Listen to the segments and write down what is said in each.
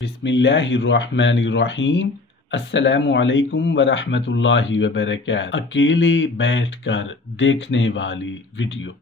बिस्मिल्लाहिर्रहमानिर्रहीम। अस्सलामु अलैकुम वरहमतुल्लाहि वबरकातुहू। अकेले बैठकर देखने वाली वीडियो।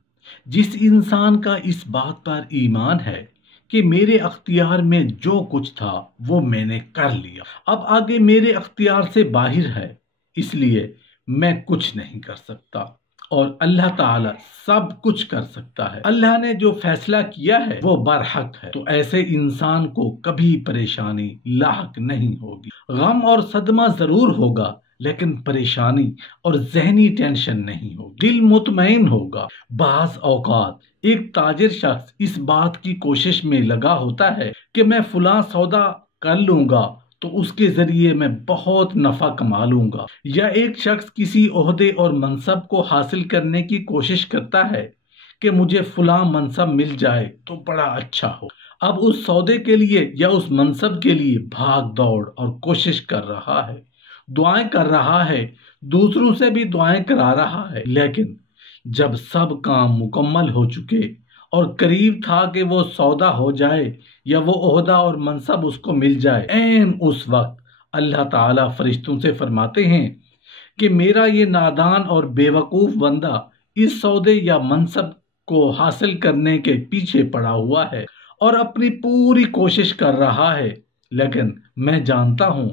जिस इंसान का इस बात पर ईमान है कि मेरे अख्तियार में जो कुछ था वो मैंने कर लिया, अब आगे मेरे अख्तियार से बाहर है, इसलिए मैं कुछ नहीं कर सकता और अल्लाह ताला सब कुछ कर सकता है। अल्लाह ने जो फैसला किया है वो बरहक है, तो ऐसे इंसान को कभी परेशानी लाहक नहीं होगी। गम और सदमा जरूर होगा, लेकिन परेशानी और जहनी टेंशन नहीं होगी, दिल मुतमईन होगा। बाज़ औकात एक ताजिर शख्स इस बात की कोशिश में लगा होता है कि मैं फुला सौदा कर लूंगा तो उसके जरिए मैं बहुत नफा कमा लूंगा, या एक शख्स किसी ओहदे और मनसब को हासिल करने की कोशिश करता है कि मुझे फुला मनसब मिल जाए तो बड़ा अच्छा हो। अब उस सौदे के लिए या उस मनसब के लिए भाग दौड़ और कोशिश कर रहा है, दुआएं कर रहा है, दूसरों से भी दुआएं करा रहा है, लेकिन जब सब काम मुकम्मल हो चुके और करीब था कि वो सौदा हो जाए या वो ओहदा और मनसब उसको मिल जाए, ऐन उस वक्त अल्लाह ताला फरिश्तों से फरमाते हैं कि मेरा ये नादान और बेवकूफ बंदा इस सौदे या मनसब को हासिल करने के पीछे पड़ा हुआ है और अपनी पूरी कोशिश कर रहा है, लेकिन मैं जानता हूं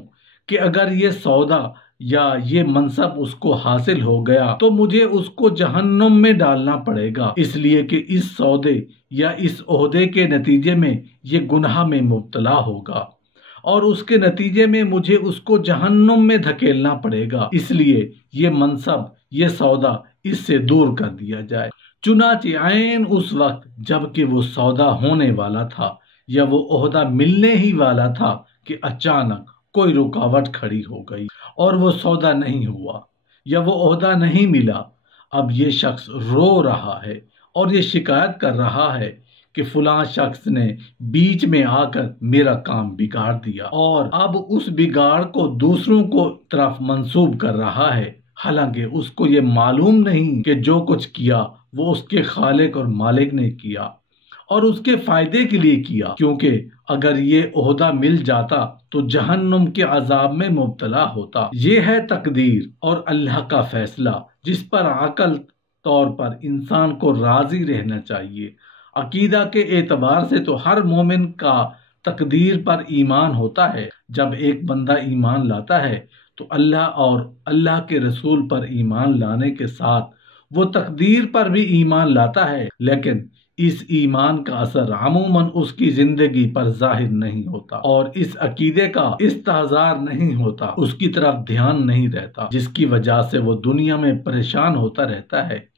कि अगर ये सौदा या ये मनसब उसको हासिल हो गया तो मुझे उसको जहन्नुम में डालना पड़ेगा, इसलिए कि इस सौदे या इस ओहदे के नतीजे में ये गुनाह में मुब्तला होगा और उसके नतीजे में मुझे उसको जहन्नुम में धकेलना पड़ेगा, इसलिए ये मनसब ये सौदा इससे दूर कर दिया जाए। चुनाचे ऐन उस वक्त जबकि वो सौदा होने वाला था या वो ओहदा मिलने ही वाला था कि अचानक कोई रुकावट खड़ी हो गई और वो सौदा नहीं हुआ या वो ओहदा नहीं मिला। अब ये शख्स रो रहा है और ये शिकायत कर रहा है कि फलां शख्स ने बीच में आकर मेरा काम बिगाड़ दिया, और अब उस बिगाड़ को दूसरों को तरफ मंसूब कर रहा है, हालांकि उसको ये मालूम नहीं कि जो कुछ किया वो उसके खालिक और मालिक ने किया और उसके फायदे के लिए किया, क्योंकि अगर ये ओहदा मिल जाता तो जहन्नुम के अजाब में मुब्तला होता। ये है तकदीर और अल्लाह का फैसला, जिस पर अकल तौर पर इंसान को राजी रहना चाहिए। अकीदा के एतबार से तो हर मोमिन का तकदीर पर ईमान होता है। जब एक बंदा ईमान लाता है तो अल्लाह और अल्लाह के रसूल पर ईमान लाने के साथ वो तकदीर पर भी ईमान लाता है, लेकिन इस ईमान का असर अमूमन उसकी जिंदगी पर जाहिर नहीं होता और इस अकीदे का इस्तेहजार नहीं होता, उसकी तरफ ध्यान नहीं रहता, जिसकी वजह से वो दुनिया में परेशान होता रहता है।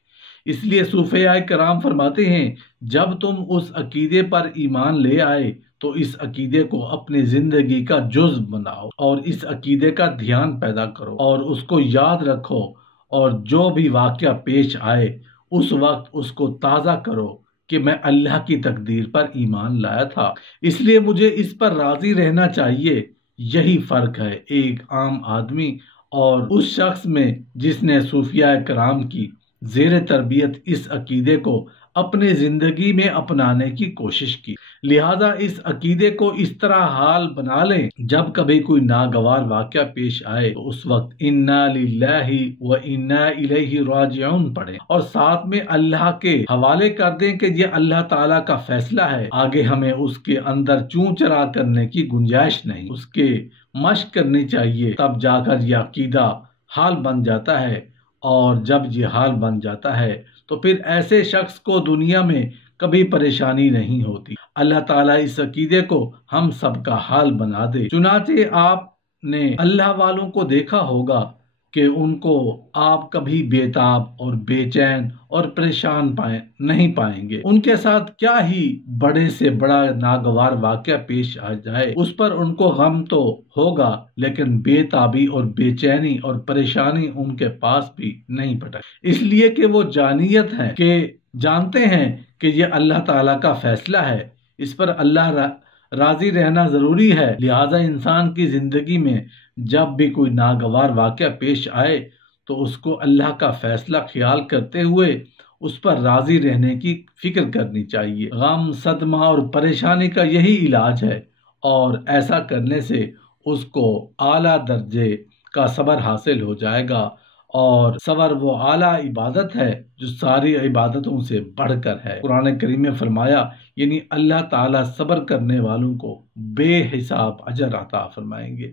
इसलिए सूफियाए कराम फरमाते हैं, जब तुम उस अकीदे पर ईमान ले आए तो इस अकीदे को अपनी जिंदगी का जुज़ बनाओ और इस अकीदे का ध्यान पैदा करो और उसको याद रखो, और जो भी वाक़या पेश आए उस वक्त उसको ताज़ा करो कि मैं अल्लाह की तकदीर पर ईमान लाया था, इसलिए मुझे इस पर राजी रहना चाहिए। यही फर्क है एक आम आदमी और उस शख्स में जिसने सूफिया कराम की ज़ेर तरबियत इस अकीदे को अपने जिंदगी में अपनाने की कोशिश की। लिहाजा इस अकीदे को इस तरह हाल बना लें, जब कभी कोई नागवार वाक़या पेश आए तो उस वक्त इन्ना लिल्लाहि व इन्ना इलैहि राजिऊन पढ़ें और साथ में अल्लाह के हवाले कर दें कि ये अल्लाह ताला का फैसला है, आगे हमें उसके अंदर चूं चरा करने की गुंजाइश नहीं, उसके मश्क करनी चाहिए, तब जाकर यह अकीदा हाल बन जाता है। और जब ये हाल बन जाता है तो फिर ऐसे शख्स को दुनिया में कभी परेशानी नहीं होती। अल्लाह ताला इस अकीदे को हम सब का हाल बना दे। चुनाचे आपने अल्लाह वालों को देखा होगा कि उनको आप कभी बेताब और बेचैन और परेशान नहीं पाएंगे। उनके साथ क्या ही बड़े से बड़ा नागवार वाक़या पेश आ जाए उस पर उनको गम तो होगा, लेकिन बेताबी और बेचैनी और परेशानी उनके पास भी नहीं पटा, इसलिए कि वो जानियत है कि जानते हैं कि ये अल्लाह ताला का फैसला है, इस पर अल्लाह राजी रहना जरूरी है। लिहाजा इंसान की जिंदगी में जब भी कोई नागवार वाक़या पेश आए तो उसको अल्लाह का फैसला ख्याल करते हुए उस पर राजी रहने की फिक्र करनी चाहिए। गम, सदमा और परेशानी का यही इलाज है اور ایسا کرنے سے اس کو اعلیٰ درجے کا صبر حاصل ہو جائے گا، اور صبر وہ اعلیٰ عبادت ہے جو ساری عبادتوں سے بڑھ کر ہے۔ قرآن کریم میں فرمایا یعنی اللہ تعالیٰ صبر کرنے والوں کو بے حساب اجر عطا فرمائیں گے۔